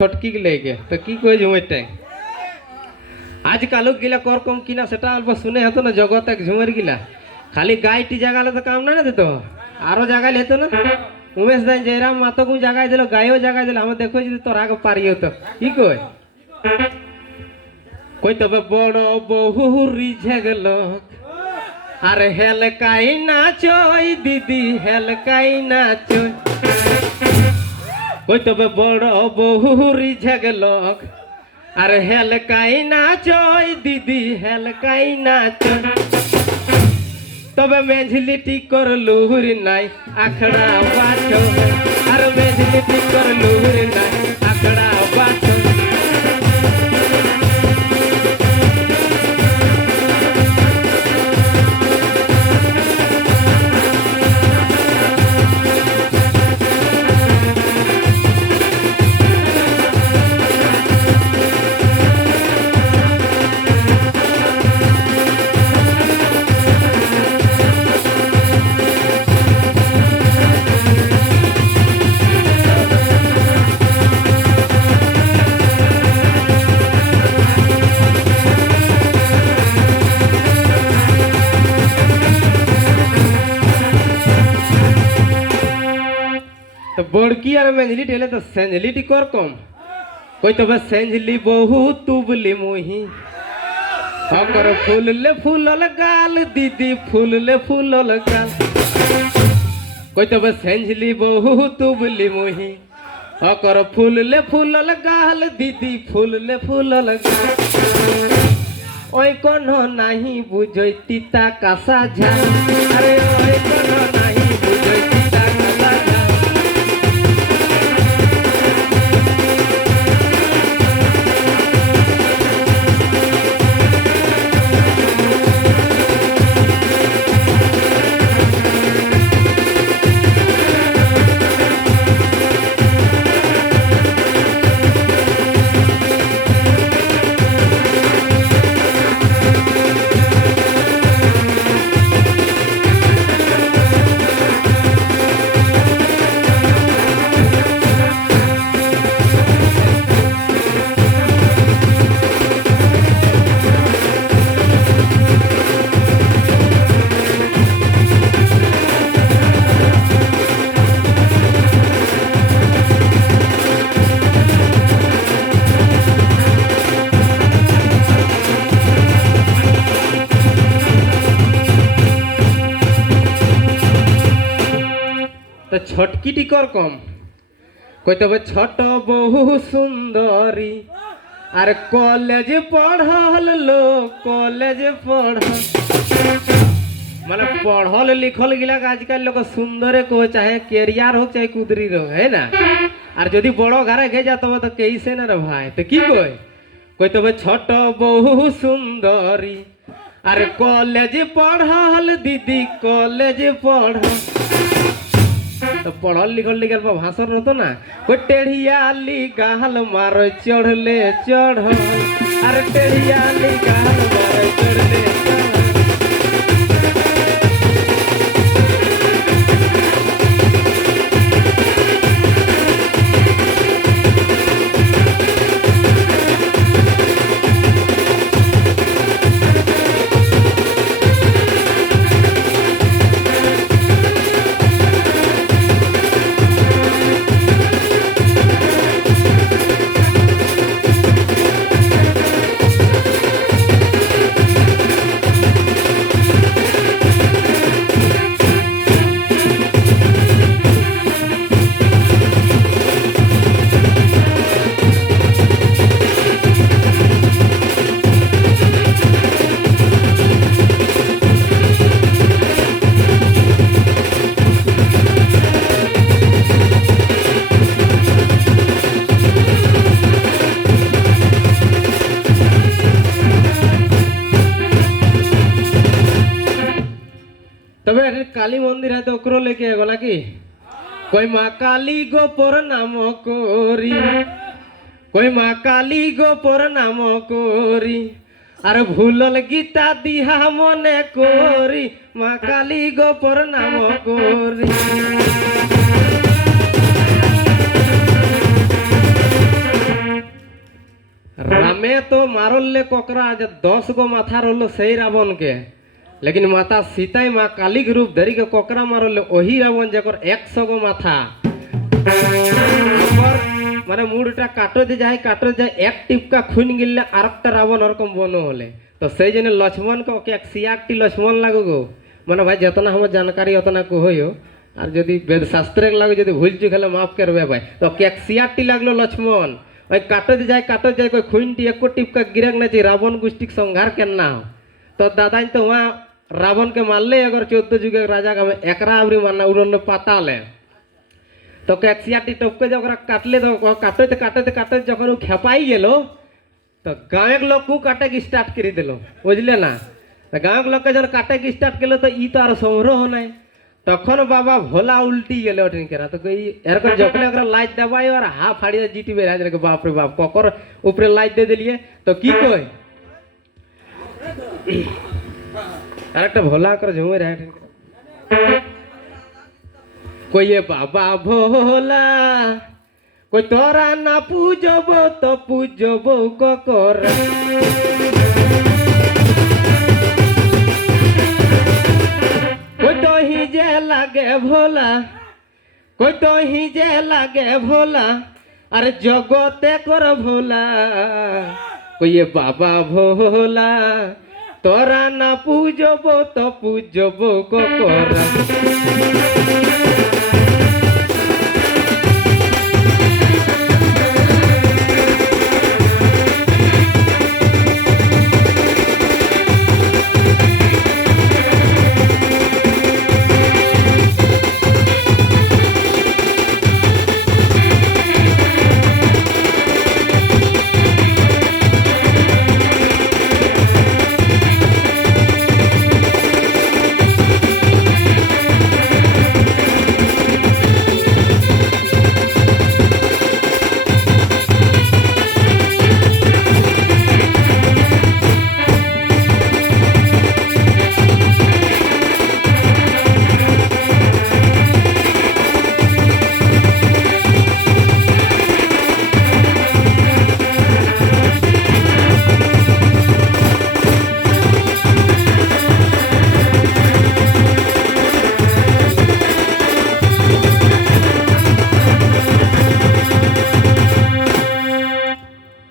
ছটকি লেগে তো কি কই ঝুমেরটাই আজকালও গিলা কর কম কিনা সেটা অল্প শুনে হতো না জগৎ এক ঝুমের গিলা খালি গাইটি জাগালে তো কাম না দিত আরো জাগাইলে হতো না উমেশ দাই জয়রাম মাতকু জাগাই দিল গায়েও জাগাই দিল আমার দেখো যদি তোর আগে পারিও তো কি কই তবে বড় বহুরি ঝেগল আর হেলকাই নাচই দিদি হেলকাই নাচই কই তবে বড় বহুরি ঝেগলক আর হেলকাই নাচই দিদি হেলকাই নাচ তবে মেঝলিটি করলুহুরি নাই আখড়া বাছ আর মেঝলিটি করলুহুরি নাই আখড়া বাছ तो बड़की और मेंझली ढेले तो सेंझली टिकोर कम कोई तो बस सेंझली बहुत तुबली मुही अकर फूल ले फूलल गाल दीदी फूल ले फूलल गाल कोई तो बस सेंझली बहुत तुबली मुही अकर फूल ले फूलल गाल दीदी फूल ले फूलल गाल ओई कोनो नहीं बुझई तीता कासा झाल अरे ओई कोनो नहीं बुझई तीता कासा झाल तो छटकी टिकर कम कोई तब छोट बहु सुंदरी आर कॉलेज पढ़ल लो कॉलेज पढ़ माने पढ़ल लिखल गिला आजकल लोग सुंदर को चाहे कैरियर हो चाहे कुदरी रो है ना और जदि बड़ो घरे गे जात तो कैसे ना रे भाई तो की कोई तब छोट बहु सुंदरी आर कॉलेज पढ़ल दीदी कॉलेज पढ़ तो पढ़ल लिखल लिखल भाषण रहतो ना कोई टेढ़ियाली गाल मार चढ़ले चढ़ अरे टेढ़ियाली गाल मार चढ़ले चढ़ तबे काली मंदिर है तो ओकरो लेके एगो ना कि कोई माँ काली गोपर नाम कोरी कोई माँ काली गोपर नाम कोरी अरे भूलल गीता दिहा मने कोरी माँ काली गोपर नाम कोरी রামে তো মারলে কোকরা যে 10 গো মাথা রলো সেই রাবণকে, लेकिन माता सीताई माँ काली के रूप धरी के कोकरा मारले वही रावण जकर 100 गो माथा মানে মুড়টা কাটতে যায় এক টিপকা খুন গিললে আরেকটা রাবণ ওরকম বনো হলে তো সেই জন্য লক্ষ্মণকে ওকে 108টি লক্ষ্মণ লাগো গো মানে ভাই যতনা আমার জানকারি অতনা কহইও আর যদি বেদ শাস্ত্রে লাগে যদি ভুল চুক হলে মাফ করবে ভাই তো ওকে 108টি লাগলো লক্ষ্মণ ওই কাটতে যায় কই খুনটি এক টিপকা গিরক না যে রাবণ গোষ্ঠীর সংহার কেন না তো দাদাই তো वहाँ रावण के मारले अगर 14 जुगे राजा का एकरा अवरी मारना उड़ने पाताले तो कैक्सियाटी टपके जब काटले तो काटते जखन खेपाई गेलो तो गाँव के लोग को काटे की स्टार्ट कर दिलो बुझले ना तो गाँव के लोग के जब काटे की स्टार्ट कलो तो ई तो आर संग्रह होना तखन बाबा भोला उल्टी गेले ओठिन केरा तो कोई एरकम जखले अगर लाइट दबाई और हा फाड़ी जीटी बेरा के बाप रे बाप ककर ऊपर लाइट दे दिलिए तो की कोई আরেকটা ভোলা করে ঝুমে রে কইয়ে বাবা ভোলা কই তোরা না পূজব তো পূজব ককর কই তোহি যে লাগে ভোলা কই তোহি যে লাগে ভোলা আরে জগতে কর ভোলা কইয়ে বাবা ভোলা তোরা না পূজব তো পূজব ককরা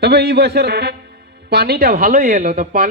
তবে এই বছর পানিটা ভালোই এলো তো পানি